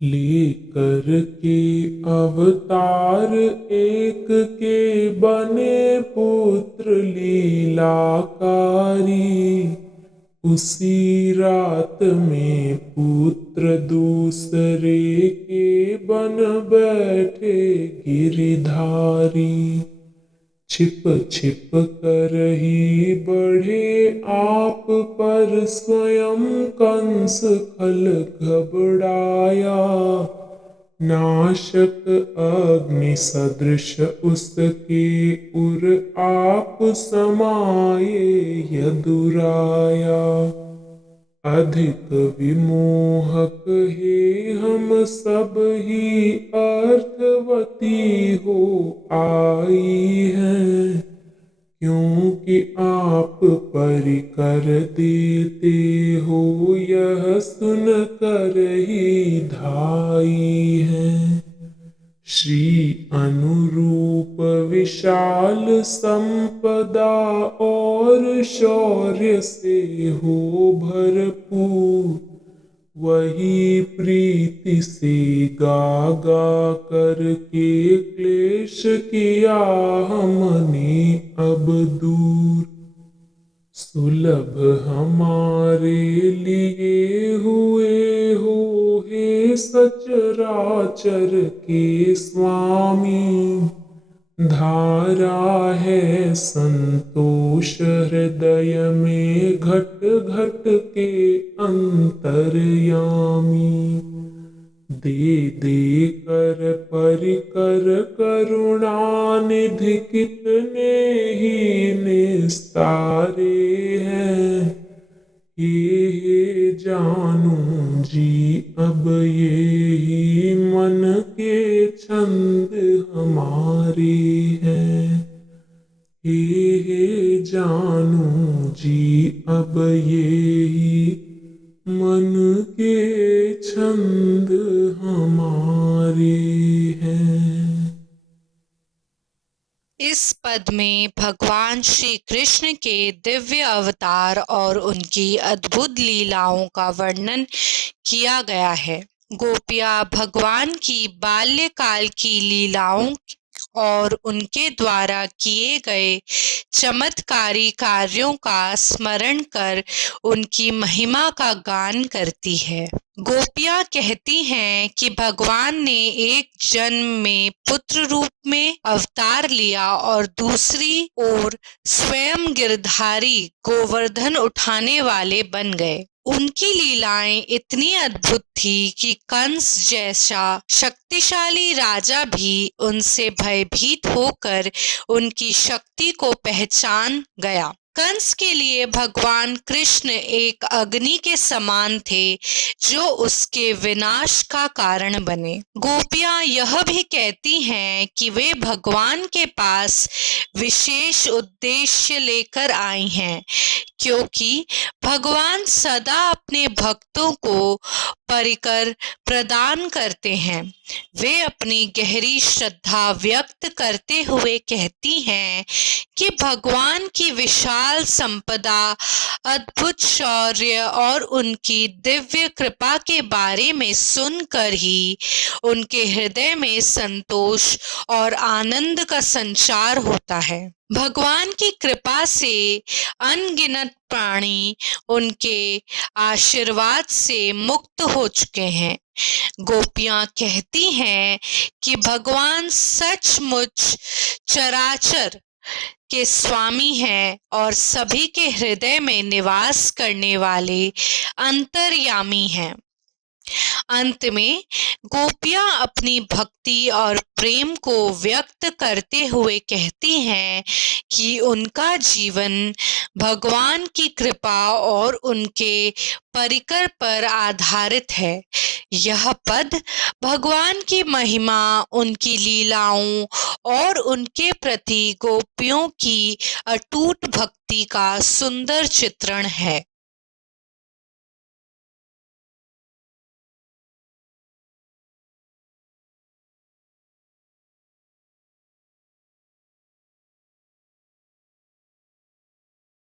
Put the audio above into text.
लेकर के अवतार एक के बने पुत्र लीलाकारी। उसी रात में पुत्र दूसरे के बन बैठे गिरधारी। छिप छिप कर ही बढ़े आप पर स्वयं कंस खल घबराया। नाशक अग्नि सदृश उसके उर आप समाये यदुराया। अधिक विमोहक हे हम सब ही अर्थवती हो आई हैं। क्योंकि आप परिकर देते हो यह सुन कर ही धाई हैं। श्री अनुरूप विशाल संपदा और शौर्य से हो भरपूर। वही प्रीति से गा गा करके क्लेश किया हमने अब दूर। सुलभ हमारे लिए हुए हो हे सचराचर के स्वामी। धारा है संतोष हृदय में घट घट के अंतर्यामी। दे दे कर परिकर करुणानिधि कितने ही निस्तारे हैं। हे जानू जी अब ये ही मन के छंद हमारे हैं। हे जानू जी अब ये ही मन के छंद हमारे हैं। इस पद में भगवान श्री कृष्ण के दिव्य अवतार और उनकी अद्भुत लीलाओं का वर्णन किया गया है। गोपियाँ भगवान की बाल्यकाल की लीलाओं और उनके द्वारा किए गए चमत्कारी कार्यों का स्मरण कर उनकी महिमा का गान करती है। गोपियाँ कहती हैं कि भगवान ने एक जन्म में पुत्र रूप में अवतार लिया और दूसरी ओर स्वयं गिरधारी गोवर्धन उठाने वाले बन गए। उनकी लीलाएं इतनी अद्भुत थी कि कंस जैसा शक्तिशाली राजा भी उनसे भयभीत होकर उनकी शक्ति को पहचान गया। कंस के लिए भगवान कृष्ण एक अग्नि के समान थे जो उसके विनाश का कारण बने। गोपियां यह भी कहती हैं कि वे भगवान के पास विशेष उद्देश्य लेकर आई हैं, क्योंकि भगवान सदा अपने भक्तों को परिकर प्रदान करते हैं। वे अपनी गहरी श्रद्धा व्यक्त करते हुए कहती हैं कि भगवान की विशाल संपदा, अद्भुत शौर्य और उनकी दिव्य कृपा के बारे में सुनकर ही उनके हृदय में संतोष और आनंद का संचार होता है। भगवान की कृपा से अनगिनत प्राणी उनके आशीर्वाद से मुक्त हो चुके हैं। गोपियां कहती हैं कि भगवान सचमुच चराचर के स्वामी हैं और सभी के हृदय में निवास करने वाले अंतर्यामी हैं। अंत में गोपियां अपनी भक्ति और प्रेम को व्यक्त करते हुए कहती हैं कि उनका जीवन भगवान की कृपा और उनके परिकर पर आधारित है। यह पद भगवान की महिमा, उनकी लीलाओं और उनके प्रति गोपियों की अटूट भक्ति का सुंदर चित्रण है।